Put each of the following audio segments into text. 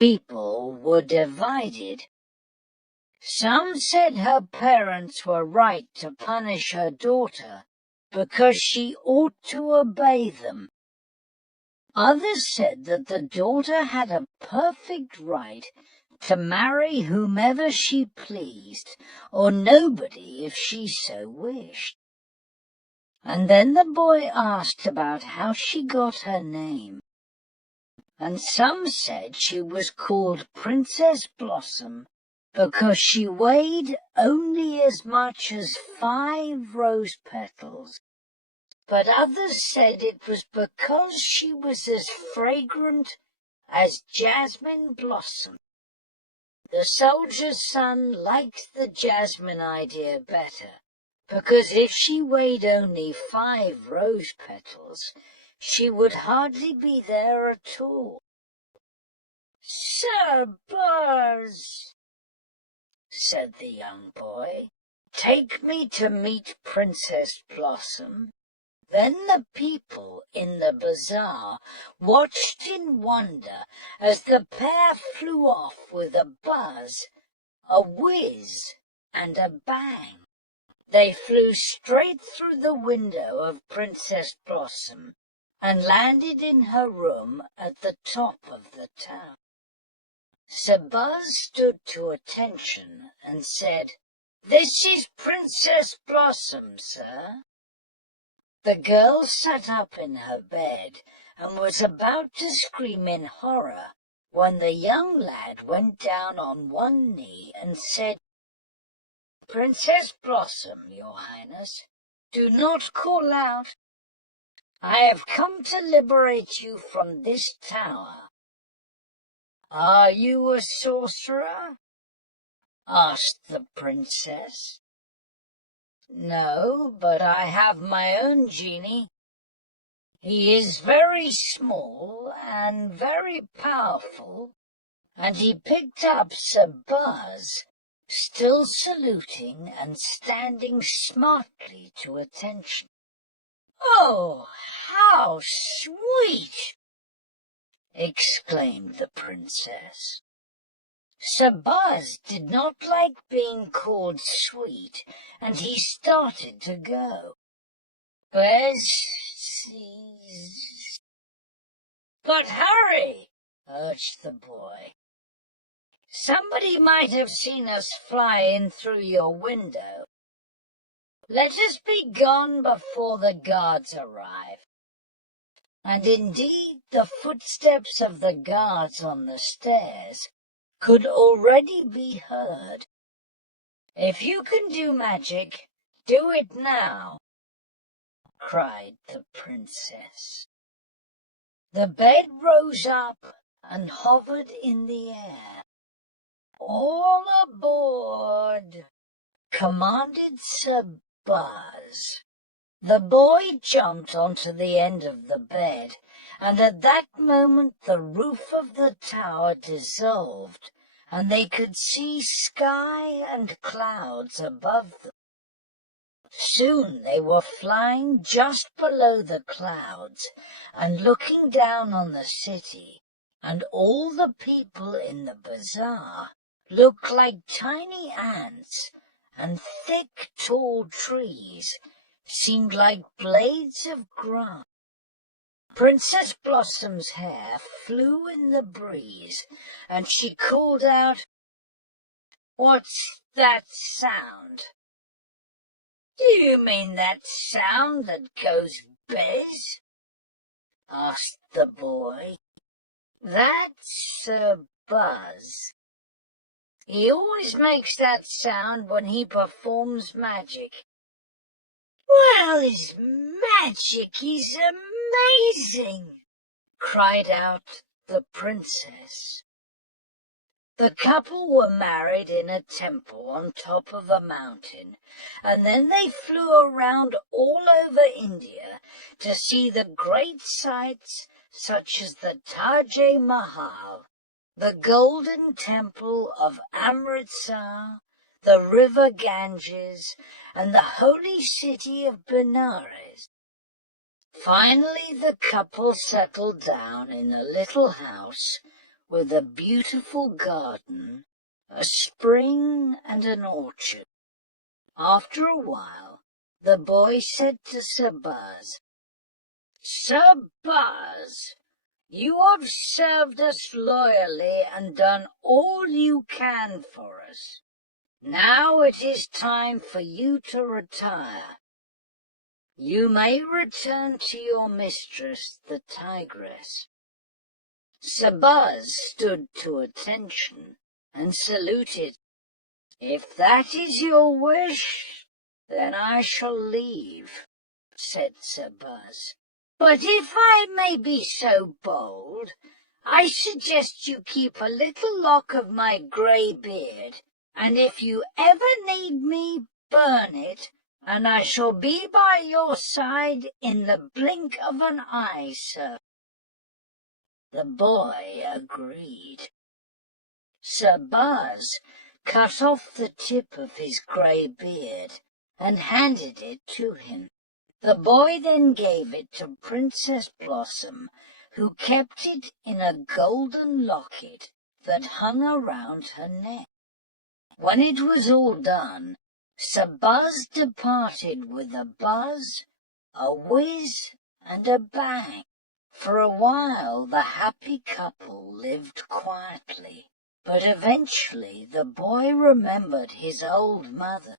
People were divided. Some said her parents were right to punish her daughter because she ought to obey them. Others said that the daughter had a perfect right to marry whomever she pleased, or nobody if she so wished. And then the boy asked about how she got her name, and some said she was called Princess Blossom because she weighed only as much as 5 rose petals. But others said it was because she was as fragrant as jasmine blossom. The soldier's son liked the jasmine idea better, because if she weighed only 5 rose petals, she would hardly be there at all. "Sir Buzz," said the young boy, "take me to meet Princess Blossom." Then the people in the bazaar watched in wonder as the pair flew off with a buzz, a whiz, and a bang. They flew straight through the window of Princess Blossom and landed in her room at the top of the tower. Sir Buzz stood to attention and said, "This is Princess Blossom, sir." The girl sat up in her bed and was about to scream in horror when the young lad went down on one knee and said, "Princess Blossom, your Highness, do not call out. I have come to liberate you from this tower." "Are you a sorcerer?" asked the princess. "No, but I have my own genie. He is very small and very powerful," and he picked up Sir Buzz, still saluting and standing smartly to attention. "Oh, how sweet!" exclaimed the princess. Sir Buzz did not like being called sweet, and he started to go. "But hurry," urged the boy. "Somebody might have seen us fly in through your window. Let us be gone before the guards arrive." And indeed the footsteps of the guards on the stairs could already be heard. "If you can do magic, do it now," cried the princess. The bed rose up and hovered in the air. "All aboard," commanded Sir Buzz. The boy jumped onto the end of the bed, and at that moment the roof of the tower dissolved, and they could see sky and clouds above them. Soon they were flying just below the clouds and looking down on the city, and all the people in the bazaar looked like tiny ants, and thick, tall trees seemed like blades of grass. Princess Blossom's hair flew in the breeze, and she called out, "What's that sound?" "Do you mean that sound that goes bez?" asked the boy. "That's Sir Buzz. He always makes that sound when he performs magic." "Well, his magic is amazing!" cried out the princess. The couple were married in a temple on top of a mountain, and then they flew around all over India to see the great sights such as the Taj Mahal, the Golden Temple of Amritsar, the river Ganges, and the holy city of Benares. Finally the couple settled down in a little house with a beautiful garden, a spring and an orchard. After a while, the boy said to Sir Buzz, "Sir Buzz, you have served us loyally and done all you can for us. Now it is time for you to retire. You may return to your mistress, the tigress." Sir Buzz stood to attention and saluted. "If that is your wish, then I shall leave," said Sir Buzz. "But if I may be so bold, I suggest you keep a little lock of my grey beard, and if you ever need me, burn it, and I shall be by your side in the blink of an eye, sir." The boy agreed. Sir Buzz cut off the tip of his grey beard and handed it to him. The boy then gave it to Princess Blossom, who kept it in a golden locket that hung around her neck. When it was all done, Sir Buzz departed with a buzz, a whiz, and a bang. For a while the happy couple lived quietly, but eventually the boy remembered his old mother.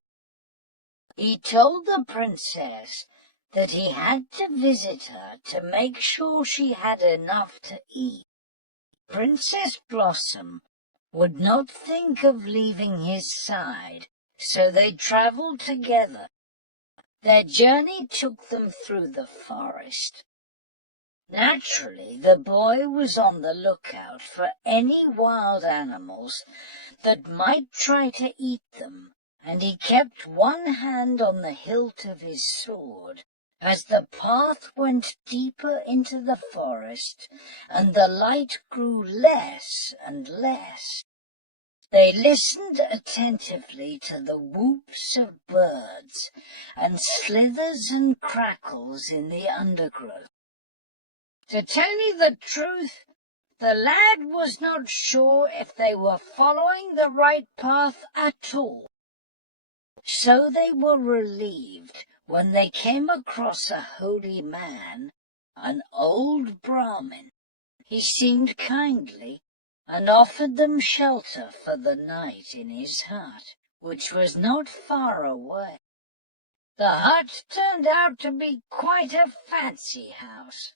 He told the princess that he had to visit her to make sure she had enough to eat. Princess Blossom would not think of leaving his side, so they travelled together. Their journey took them through the forest. Naturally, the boy was on the lookout for any wild animals that might try to eat them, and he kept one hand on the hilt of his sword. As the path went deeper into the forest and the light grew less and less, they listened attentively to the whoops of birds and slithers and crackles in the undergrowth. To tell you the truth, the lad was not sure if they were following the right path at all. So they were relieved when they came across a holy man, an old Brahmin. He seemed kindly and offered them shelter for the night in his hut, which was not far away. The hut turned out to be quite a fancy house.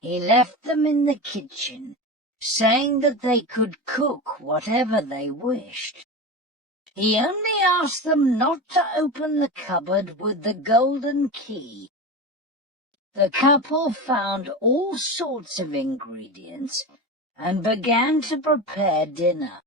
He left them in the kitchen, saying that they could cook whatever they wished. He only asked them not to open the cupboard with the golden key. The couple found all sorts of ingredients and began to prepare dinner.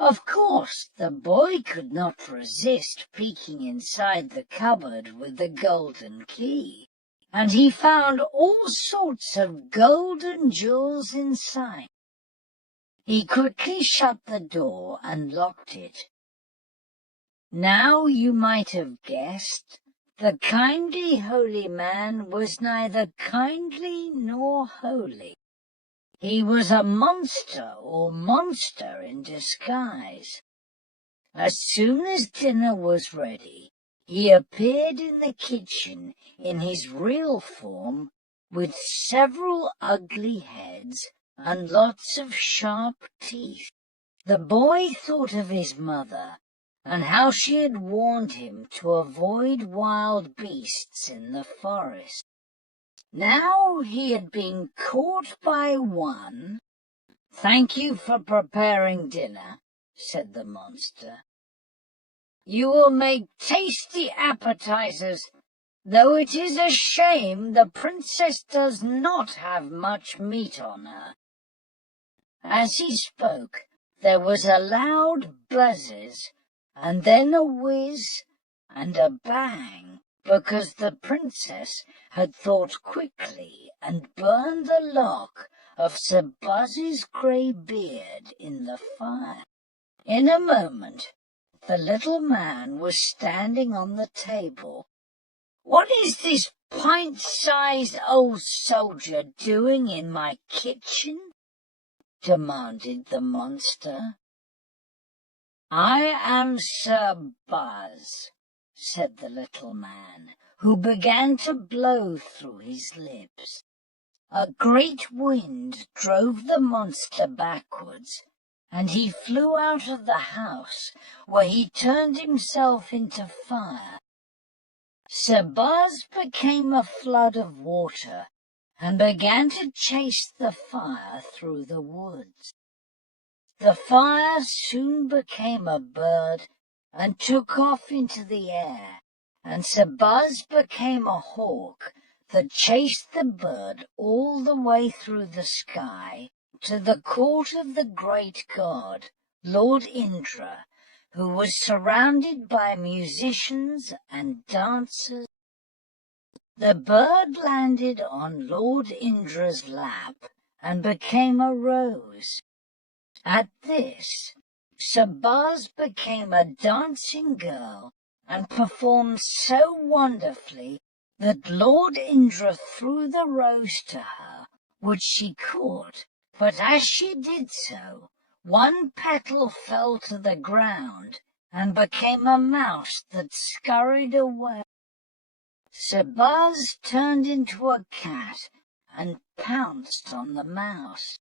Of course, the boy could not resist peeking inside the cupboard with the golden key, and he found all sorts of golden jewels inside. He quickly shut the door and locked it. Now you might have guessed, the kindly holy man was neither kindly nor holy. He was a monster or monster in disguise. As soon as dinner was ready, he appeared in the kitchen in his real form, with several ugly heads and lots of sharp teeth. The boy thought of his mother and how she had warned him to avoid wild beasts in the forest. Now he had been caught by one. "Thank you for preparing dinner," said the monster. "You will make tasty appetizers, though it is a shame the princess does not have much meat on her." As he spoke, there was a loud buzzes, and then a whiz and a bang, because the princess had thought quickly and burned the lock of Sir Buzz's grey beard in the fire. In a moment the little man was standing on the table. "What is this pint-sized old soldier doing in my kitchen?" demanded the monster. "I am Sir Buzz," said the little man, who began to blow through his lips. A great wind drove the monster backwards, and he flew out of the house, where he turned himself into fire. Sir Buzz became a flood of water, and began to chase the fire through the woods. The fire soon became a bird and took off into the air, and Sir Buzz became a hawk that chased the bird all the way through the sky to the court of the great god, Lord Indra, who was surrounded by musicians and dancers. The bird landed on Lord Indra's lap and became a rose. At this, Sir Buzz became a dancing girl and performed so wonderfully that Lord Indra threw the rose to her, which she caught, but as she did so, one petal fell to the ground and became a mouse that scurried away. Sir Buzz turned into a cat and pounced on the mouse.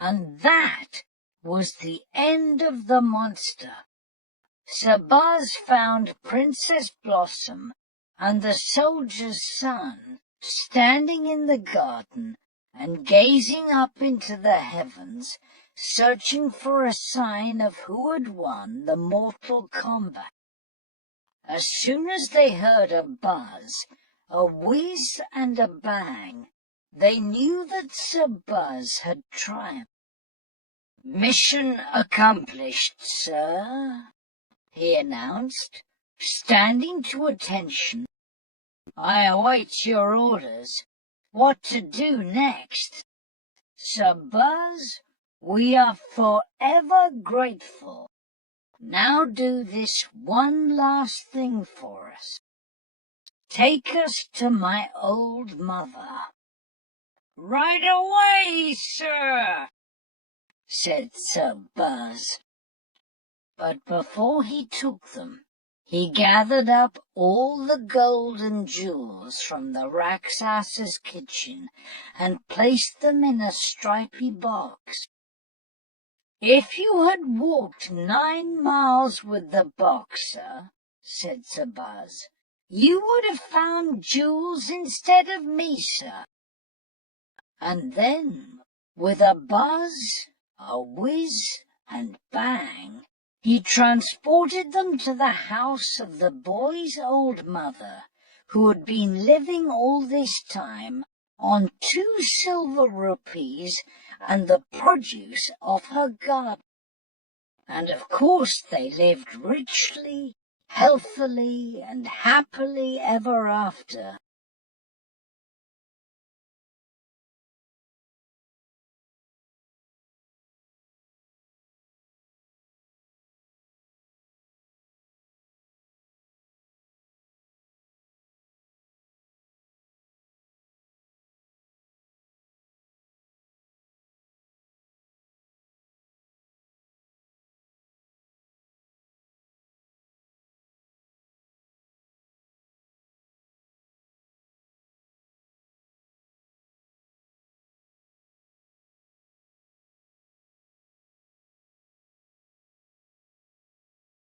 And that was the end of the monster. Sir Buzz found Princess Blossom and the soldier's son standing in the garden and gazing up into the heavens, searching for a sign of who had won the mortal combat. As soon as they heard a buzz, a whiz and a bang, they knew that Sir Buzz had triumphed. "Mission accomplished, sir," he announced, standing to attention. "I await your orders. What to do next? Sir Buzz, we are forever grateful. Now do this one last thing for us. Take us to my old mother." "Right away, sir," said Sir Buzz. But before he took them, he gathered up all the gold and jewels from the Rakshas's kitchen and placed them in a stripy box. "If you had walked 9 miles with the box, sir," said Sir Buzz, "you would have found jewels instead of me, sir." And then, with a buzz, a whiz, and bang, he transported them to the house of the boy's old mother, who had been living all this time on 2 silver rupees and the produce of her garden. And of course they lived richly, healthily, and happily ever after,